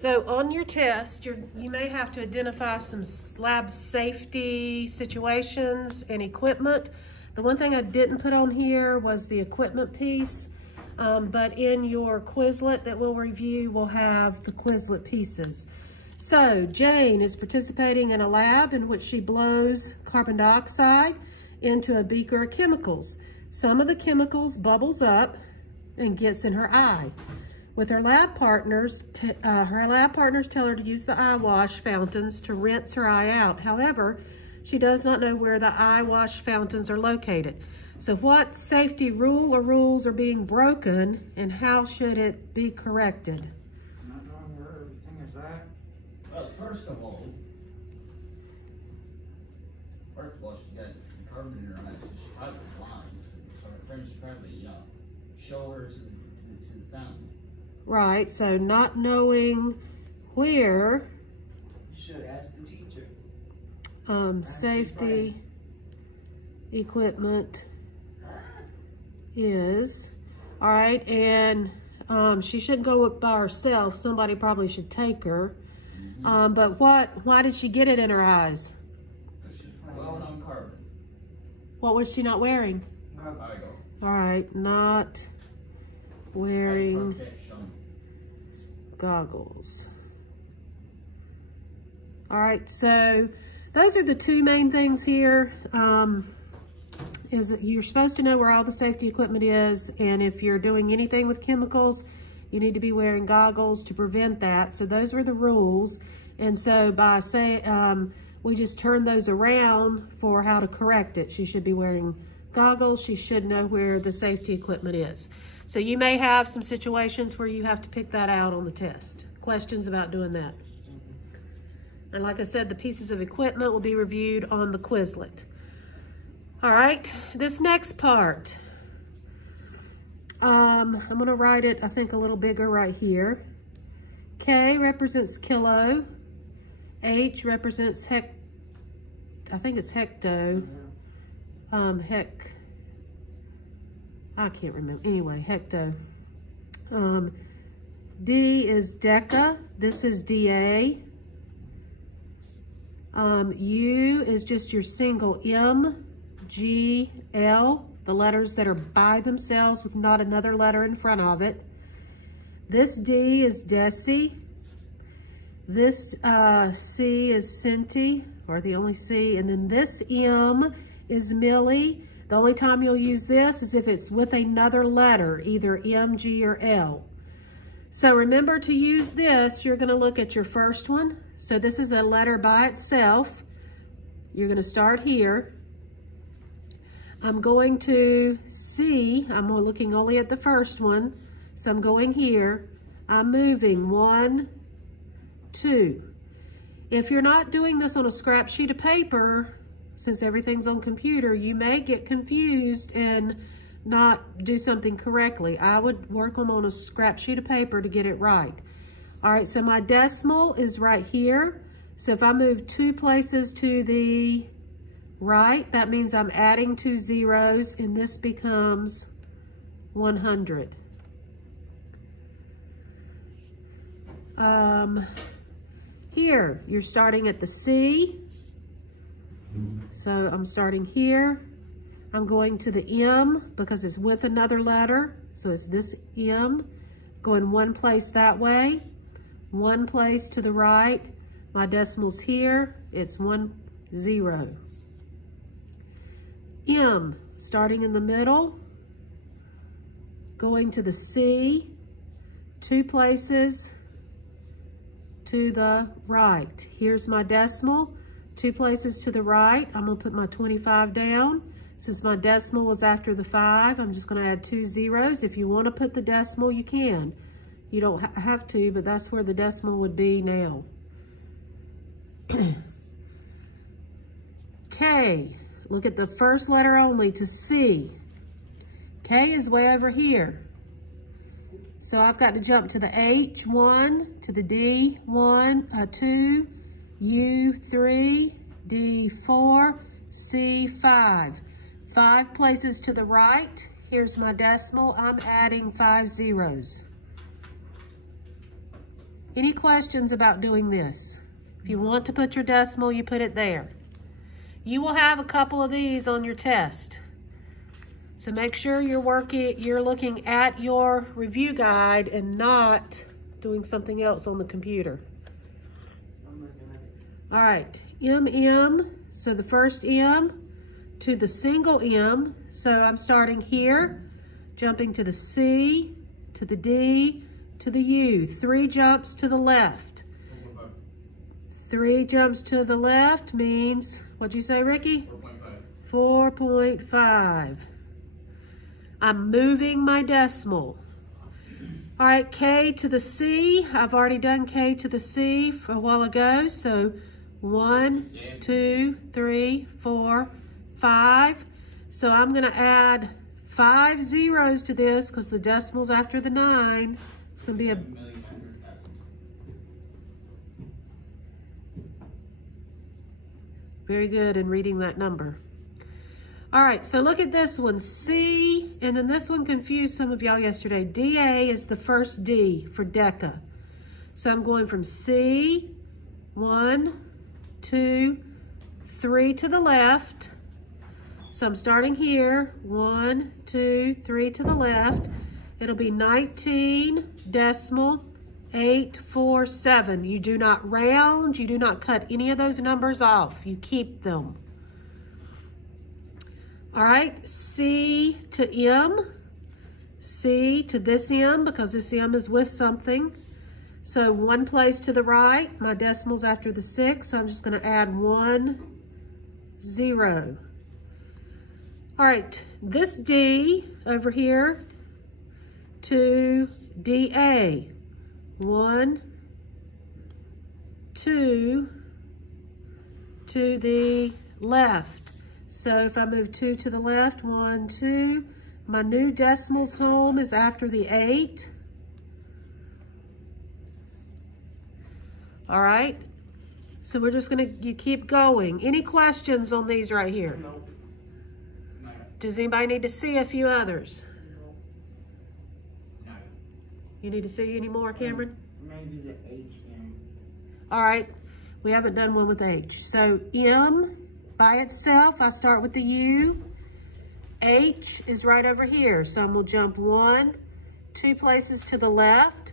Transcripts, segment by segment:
So on your test, you may have to identify some lab safety situations and equipment. The one thing I didn't put on here was the equipment piece, but in your Quizlet that we'll review, we'll have the Quizlet pieces. So Jane is participating in a lab in which she blows carbon dioxide into a beaker of chemicals. Some of the chemicals bubbles up and gets in her eye. With her lab partners, tell her to use the eye wash fountains to rinse her eye out. However, she does not know where the eye wash fountains are located. So what safety rule or rules are being broken, and how should it be corrected? I'm not knowing where everything is at. Well, first of all, she's got carbon in her eyes, so she's probably blind. So her friends should probably show her to the fountain. Right, so not knowing where You should ask the teacher. Safety equipment is. All right, and she shouldn't go up by herself. Somebody probably should take her. But why did she get it in her eyes? She's blowing on carbon. What was she not wearing? Eye go. All right, not wearing Protection. goggles. All right, so those are the two main things here. Is that you're supposed to know where all the safety equipment is, and if you're doing anything with chemicals, you need to be wearing goggles to prevent that. So those were the rules. And so by saying, we just turn those around for how to correct it. She should be wearing goggles. She should know where the safety equipment is. So you may have some situations where you have to pick that out on the test. Questions about doing that? And like I said, the pieces of equipment will be reviewed on the Quizlet. All right, this next part, I'm gonna write it, I think, a little bigger right here. K represents kilo. H represents I think it's hecto. I can't remember. Anyway, hecto. D is deca. This is DA. U is just your single M, G, L, the letters that are by themselves with not another letter in front of it. This D is deci. This C is centi, or the only C. And then this M is milli. The only time you'll use this is if it's with another letter, either M, G, or L. So remember to use this, you're gonna look at your first one. So this is a letter by itself. You're gonna start here. I'm going to C, I'm looking only at the first one. So I'm going here. I'm moving 1, 2. If you're not doing this on a scrap sheet of paper, since everything's on computer, you may get confused and not do something correctly. I would work them on a scrap sheet of paper to get it right. All right, so my decimal is right here. So if I move 2 places to the right, that means I'm adding 2 zeros, and this becomes 100. Here, you're starting at the C. So I'm starting here. I'm going to the M because it's with another letter. So it's this M. Going 1 place that way, 1 place to the right. My decimal's here. It's 1, 0. M, starting in the middle, going to the C, 2 places to the right. Here's my decimal, 2 places to the right. I'm gonna put my 25 down. Since my decimal was after the 5, I'm just gonna add 2 zeros. If you wanna put the decimal, you can. You don't have to, but that's where the decimal would be now. K, look at the first letter only to C. K is way over here. So I've got to jump to the H, 1, to the D, 2, U, 3, D, 4, C, 5. 5 places to the right. Here's my decimal. I'm adding 5 zeros. Any questions about doing this? If you want to put your decimal, you put it there. You will have a couple of these on your test. So make sure you're looking at your review guide and not doing something else on the computer. All right, M, so the first M to the single M. So I'm starting here, jumping to the C, to the D, to the U. 3 jumps to the left. 3 jumps to the left means, what'd you say, Ricky? 4.5. 4.5. I'm moving my decimal. All right, K to the C. I've already done K to the C a while ago. So 1, 2, 3, 4, 5. So I'm gonna add 5 zeros to this because the decimal's after the 9. It's gonna be a very good in reading that number. All right, so look at this one, C, and then this one confused some of y'all yesterday. DA is the first D for Deca. So I'm going from C, 1, 2, 3 to the left. So I'm starting here, 1, 2, 3 to the left. It'll be 19 decimal 847. You do not round, you do not cut any of those numbers off. You keep them. All right, C to M. C to this M because this M is with something. So 1 place to the right, my decimal's after the 6, so I'm just gonna add 1, 0. All right, this D over here to DA. 1, 2 to the left. So if I move 2 to the left, 1, 2, my new decimal's home is after the 8. All right, so we're just you keep going. Any questions on these right here? No. Does anybody need to see a few others? No. You need to see any more, Cameron? Maybe the HM. All right, we haven't done one with H. So M by itself, I start with the U. H is right over here. So I'm gonna jump 1, 2 places to the left.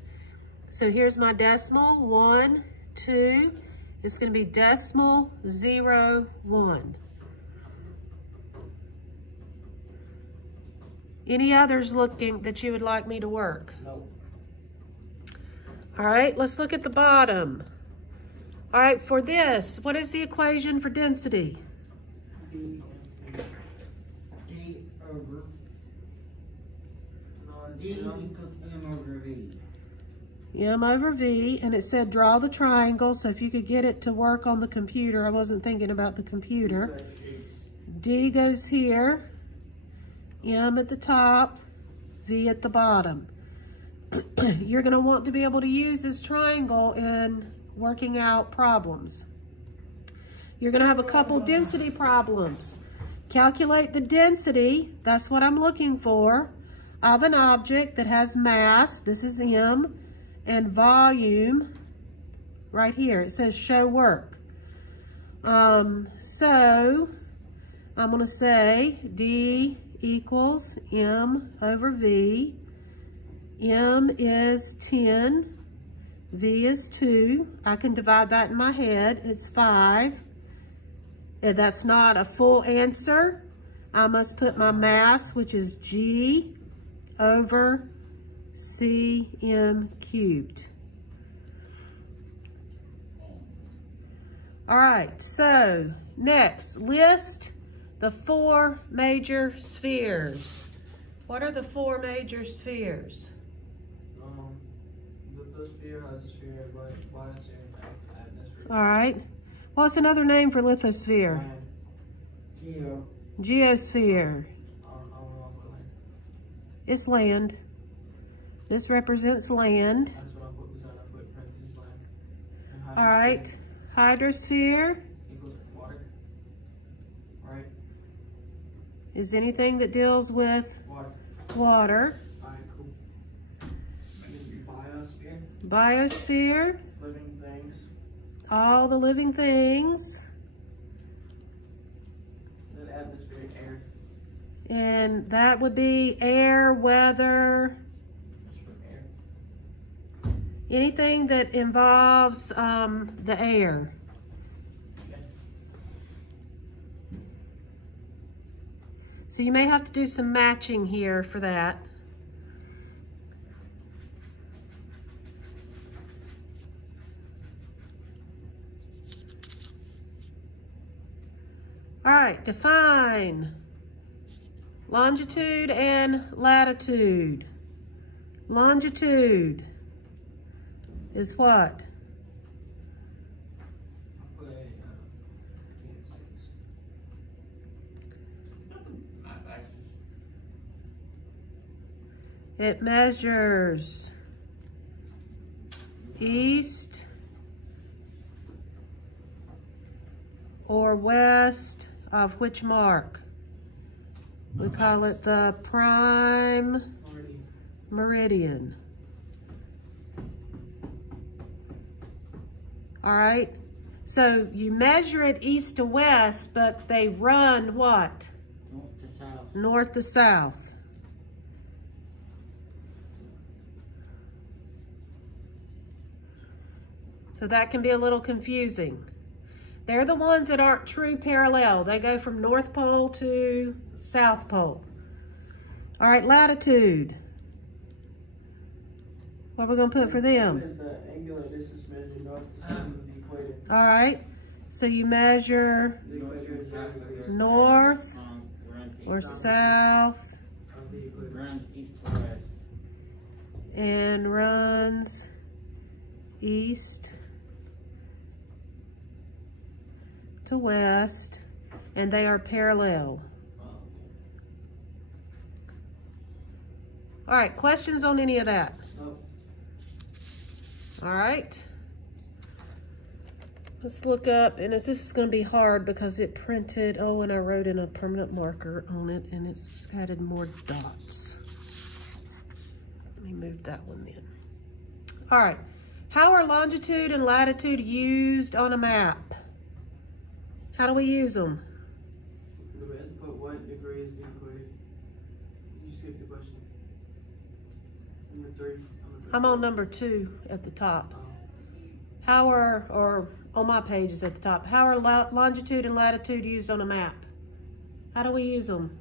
So here's my decimal, 1, 2. It's gonna be decimal 0, 1. Any others looking that you would like me to work? No. All right, let's look at the bottom. All right, for this, what is the equation for density? D over. D equals M over V. M over V, and it said draw the triangle, so if you could get it to work on the computer, I wasn't thinking about the computer. D goes here, M at the top, V at the bottom. You're gonna want to be able to use this triangle in working out problems. You're gonna have a couple density problems. Calculate the density, that's what I'm looking for, of an object that has mass, this is M, and volume, right here, it says show work. So, I'm gonna say D equals M over V. M is 10, V is 2. I can divide that in my head, it's 5. If that's not a full answer, I must put my mass, which is G over CM cubed. All right, so next, list the 4 major spheres. What are the 4 major spheres? The sphere, hydrosphere, biosphere, and atmosphere. All right. What's another name for lithosphere? Geo. Geosphere. It's land. This represents land. That's what I put beside. I put parentheses land. All right. Hydrosphere Equals water. Right? is anything that deals with Water. water. Alright, cool. Biosphere. Biosphere, Living things. all the living things. Then atmosphere, air. And that would be air, weather, Just for air. anything that involves the air. Okay. So you may have to do some matching here for that. All right, define longitude and latitude. Longitude is what? I'll put Map axis. It measures east or west of which mark? We call it the prime already. meridian. All right, so you measure it east to west, but they run what? North to south. North to south. So that can be a little confusing. They're the ones that aren't true parallel. They go from North Pole to South Pole. All right, latitude. What are we gonna put for them? Is the angular distance measured north to south of the equator? All right, so you measure The equator is 0 degrees north Run east or to south of the equator. Run east to west. and runs east to west, and they are parallel. All right, questions on any of that? No. All right. Let's look up, and this is going to be hard because it printed, oh, and I wrote in a permanent marker on it, and it's added more dots. Let me move that one in. All right. How are longitude and latitude used on a map? How do we use them? We have to put what degree is the equator. You skipped the question. Number 3. I'm on number 2 at the top. Oh. How are, or on my page is at the top, how are longitude and latitude used on a map? How do we use them?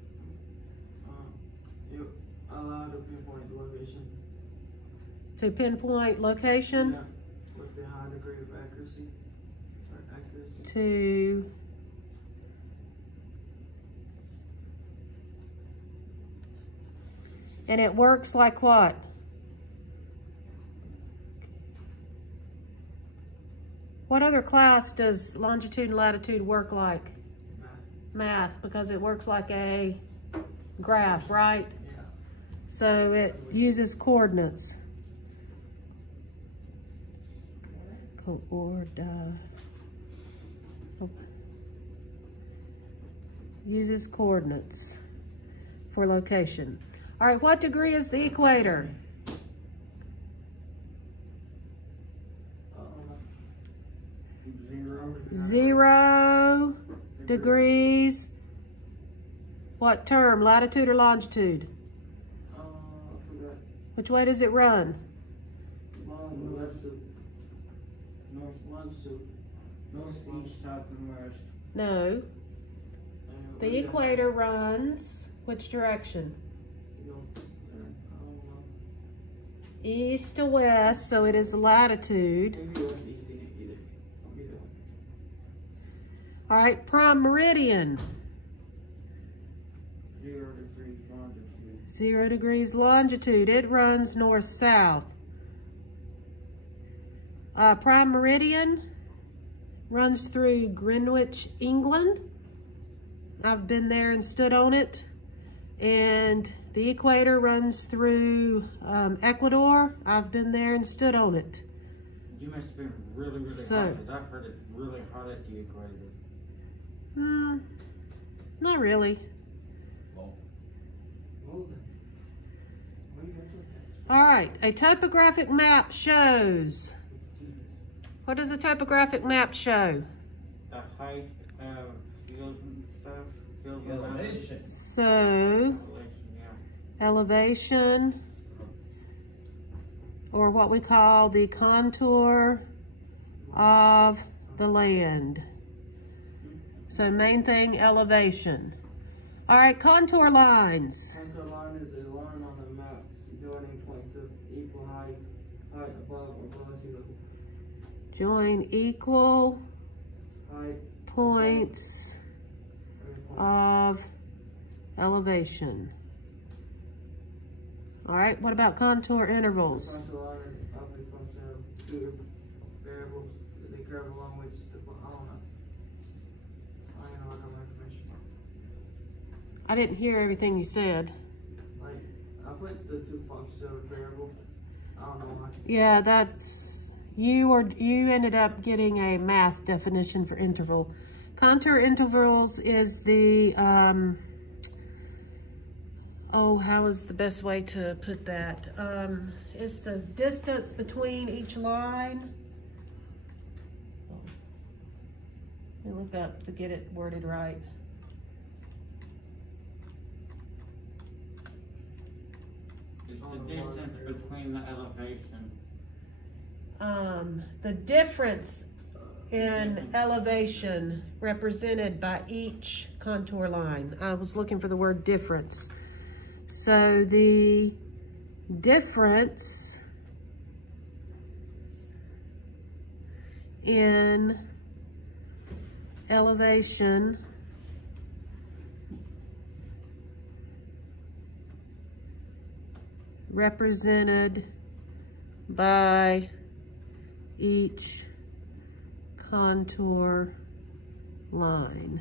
You allow to pinpoint the location. To pinpoint location? Yeah. With a high degree of accuracy. Or accuracy. To and it works like what? What other class does longitude and latitude work like? Math, because it works like a graph, right? Yeah. So it uses coordinates. Uses coordinates for location. All right, what degree is the equator? Zero. 0 degrees. What term, latitude or longitude? I forgot. Which way does it run? Longitude. North, Longitude. north, east, south, and west. No, the equator runs which direction? East to west, so it is latitude. Maybe it wasn't east either. I'll be there. All right, prime meridian. 0 degrees longitude. 0 degrees longitude. It runs north-south. Prime meridian runs through Greenwich, England. I've been there and stood on it. And the equator runs through Ecuador. I've been there and stood on it. You must have been really, really So- hot, because I've heard it really hot at the equator. Not really. Well, Well then. What are you gonna do with All right, a topographic map shows. What does a topographic map show? The height of fields and stuff. Fields The and mountains. elevation. So, Elevation, yeah. elevation, or what we call the contour of the land. So main thing, elevation. All right, contour lines. Contour line is a line on the map joining points of equal height above or below sea level. Join equal Height points every point. of elevation. All right, what about contour intervals? Contour line is of a function of two variables that they curve along which the I don't know. I don't know what kind of information. I didn't hear everything you said. Like I put the two functions of a variable. I don't know why. Yeah, that's, you ended up getting a math definition for interval. Contour intervals is the, how is the best way to put that? It's the distance between each line. Let me look up to get it worded right. It's the distance between the elevation. The difference in elevation represented by each contour line. I was looking for the word difference. So the difference in elevation represented by each contour line.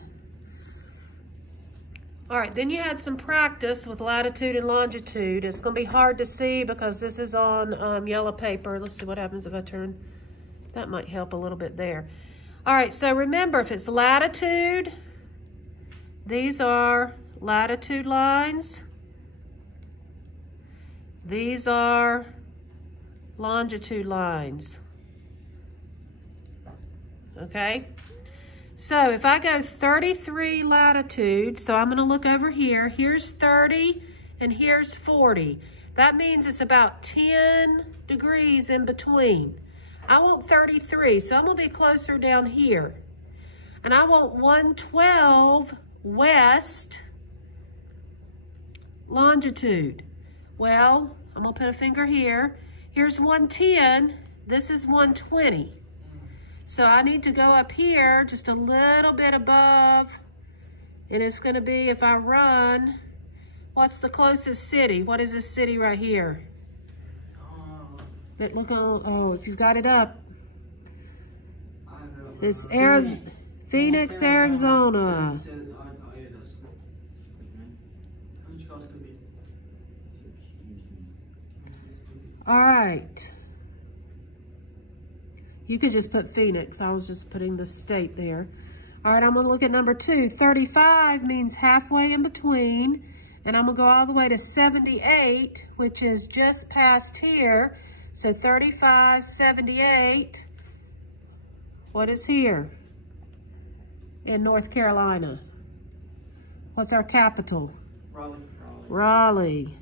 All right, then you had some practice with latitude and longitude. It's going to be hard to see because this is on yellow paper. Let's see what happens if I turn. That might help a little bit there. All right, so remember, if it's latitude, these are latitude lines. These are longitude lines. Okay? So if I go 33 latitude, so I'm going to look over here. Here's 30 and here's 40. That means it's about 10 degrees in between. I want 33, so I'm going to be closer down here. And I want 112 west longitude. Well, I'm going to put a finger here. Here's 110. This is 120. So I need to go up here just a little bit above, and it's going to be, if I run, what's the closest city? What is this city right here? That look on, oh, if you've got it up, it's Phoenix, Arizona. All right. You could just put Phoenix. I was just putting the state there. All right, I'm going to look at number 2. 35 means halfway in between. And I'm going to go all the way to 78, which is just past here. So 35, 78. What is here in North Carolina? What's our capital? Raleigh. Raleigh.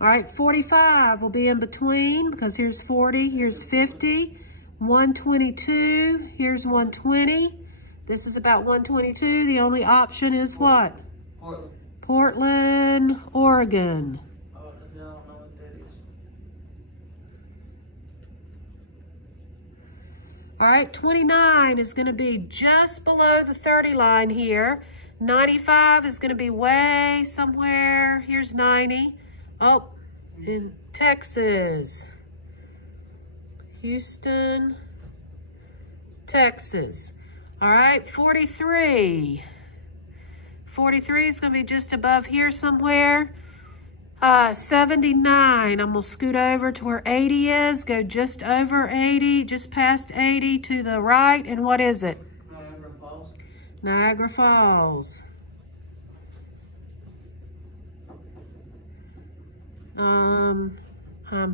All right, 45 will be in between because here's 40, here's 50, 122, here's 120. This is about 122. The only option is what? Portland. Portland, Oregon. Oh, I don't know what that is. All right, 29 is going to be just below the 30 line here. 95 is going to be way somewhere. Here's 90. Oh, in Texas. Houston, Texas. All right, 43. 43 is going to be just above here somewhere. 79, I'm going to scoot over to where 80 is. Go just over 80, just past 80 to the right. And what is it? Niagara Falls. Niagara Falls. I'm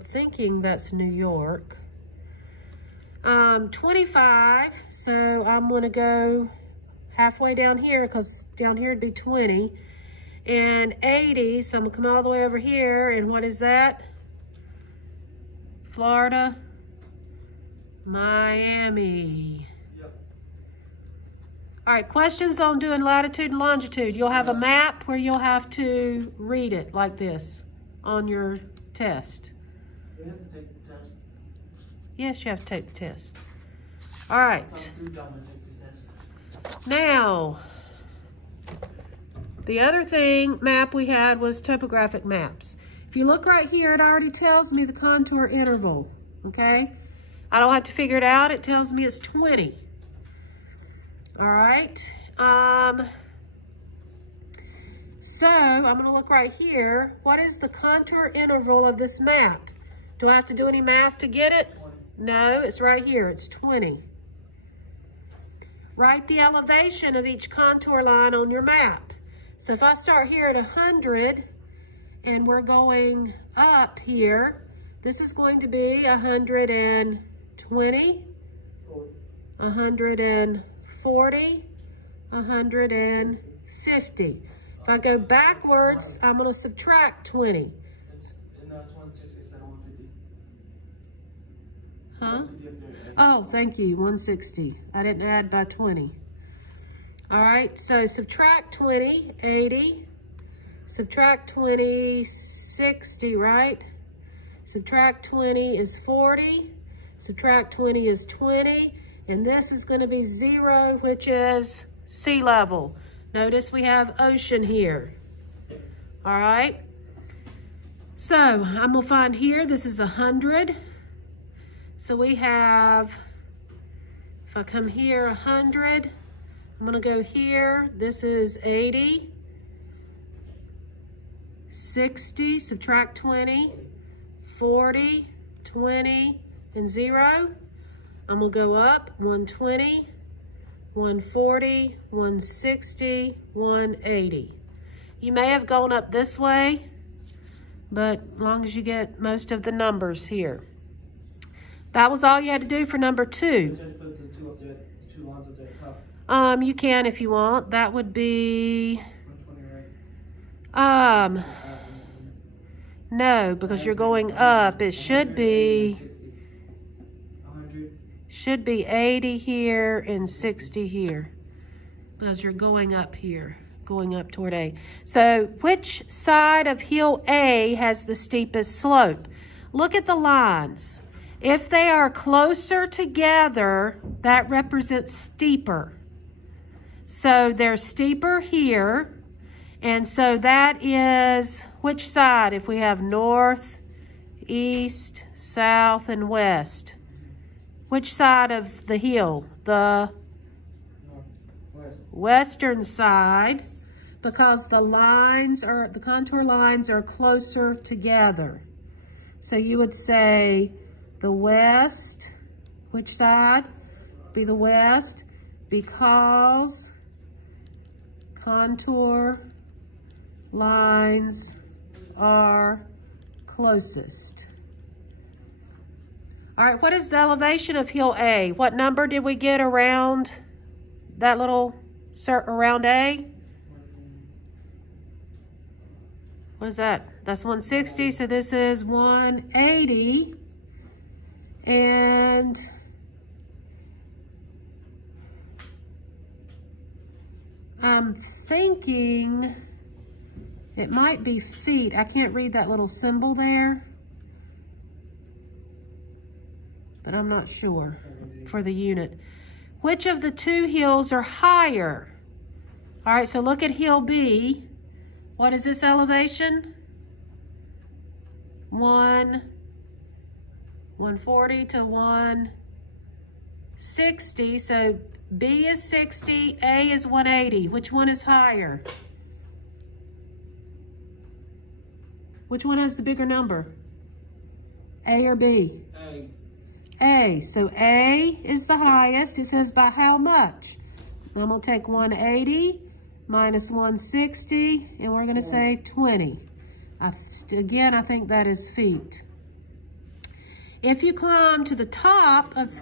thinking that's New York. 25, so I'm gonna go halfway down here because down here it'd be 20. And 80, so I'm gonna come all the way over here, and what is that? Florida, Miami. Yep. All right, questions on doing latitude and longitude. You'll have a map where you'll have to read it like this on your test. We have to take the test. Yes, you have to take the test. All right, I'm too dumb to take the test. now, the other map we had was topographic maps. If you look right here, it already tells me the contour interval, okay? I don't have to figure it out. It tells me it's 20. All right. So I'm gonna look right here. What is the contour interval of this map? Do I have to do any math to get it? 20. No, it's right here, it's 20. Write the elevation of each contour line on your map. So if I start here at 100 and we're going up here, this is going to be 120, 140, 150. If I go backwards, I'm gonna subtract 20. And that's 160 instead of 150. Huh? 150 up there. Oh, thank you, 160. I didn't add by 20. All right, so subtract 20, 80. Subtract 20, 60, right? Subtract 20 is 40. Subtract 20 is 20. And this is gonna be 0, which is sea level. Notice we have ocean here. All right. So I'm gonna find here, this is 100. So we have, if I come here 100, I'm gonna go here, this is 80, 60, subtract 20, 40, 20, and 0. I'm gonna go up, 120, 140, 160, 180. You may have gone up this way, but as long as you get most of the numbers here. That was all you had to do for number 2. Just put the two up there, the 2 lines up there at the top. You can if you want. That would be, 120, right? no, because you're going up. It should be 100. 80 here and 60 here because you're going up here, going up toward A. So which side of hill A has the steepest slope? Look at the lines. If they are closer together, that represents steeper. So they're steeper here. And so that is which side? If we have north, east, south, and west. Which side of the hill? The western side, because the contour lines are closer together. So you would say the west, which side? Be the west, because contour lines are closest. All right, what is the elevation of hill A? What number did we get around that little around A? What is that? That's 160, so this is 180. And I'm thinking it might be feet. I can't read that little symbol there, but I'm not sure for the unit. Which of the 2 hills are higher? All right, so look at hill B. What is this elevation? 140 to 160. So B is 60, A is 180. Which one is higher? Which one has the bigger number? A or B? A. A. So A is the highest. It says by how much? I'm going to take 180 minus 160, and we're going to say 20. Again, I think that is feet. If you climb to the top of,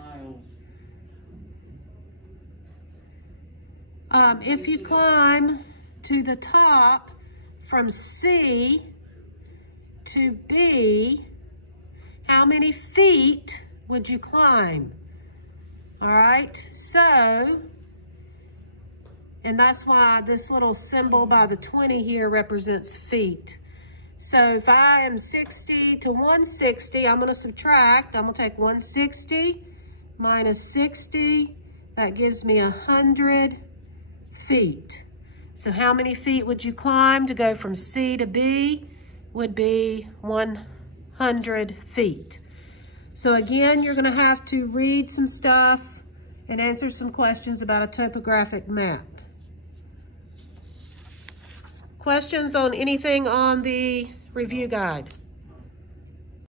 if you climb to the top from C to B, how many feet would you climb? All right, so, and that's why this little symbol by the 20 here represents feet. So if I am 60 to 160, I'm gonna subtract. I'm gonna take 160 minus 60. That gives me 100 feet. So how many feet would you climb to go from C to B? Would be 100 feet. So again, you're gonna have to read some stuff and answer some questions about a topographic map. Questions on anything on the review guide?